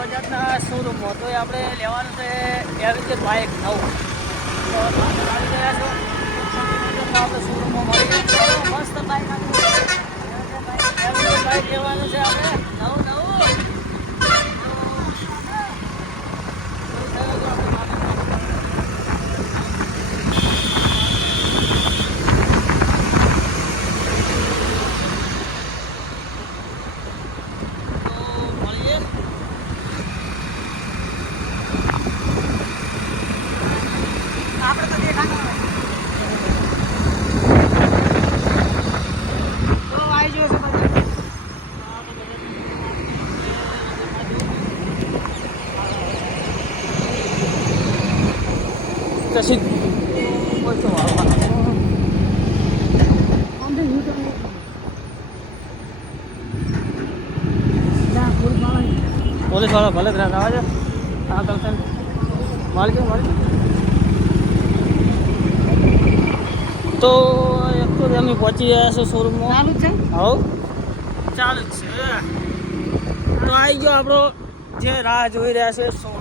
બજાજના શોરૂમમાં તો આપણે લેવાનું છે એવેન્જર બાઇક નવું. તો આવી ગયા છો આપણે શોરૂમમાં મળી ગયા મસ્ત બાઇક એવેન્જર બાઇક લેવાનું છે આપણે નવું નવું. Kasih પોલીસ વાળા ભલે ગ્રાહક આવે છે આ કરશે માલિક તો એક તો અમે પહોંચી ગયા છો શોરૂમમાં. ચાલુ છે ચાલુ જ છે. તો આવી ગયો આપણો જે રાહ જોઈ રહ્યા છે શોરૂમ.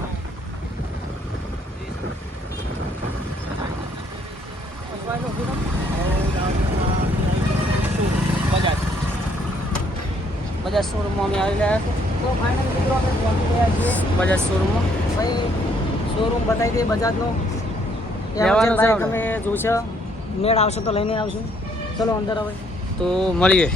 બજાજ શોરૂમમાં અમે આવી રહ્યા છીએ. તો ફાઇનલ મિત્રો આપણે પહોંચી ગયા છીએ બજાજ શોરૂમમાં. ભાઈ શોરૂમ બતાવી દઈએ બજાજનો લેવાનું છે. તમે જોશો મેળ આવશે તો લઈને આવશું. ચલો અંદર હવે તો મળીએ.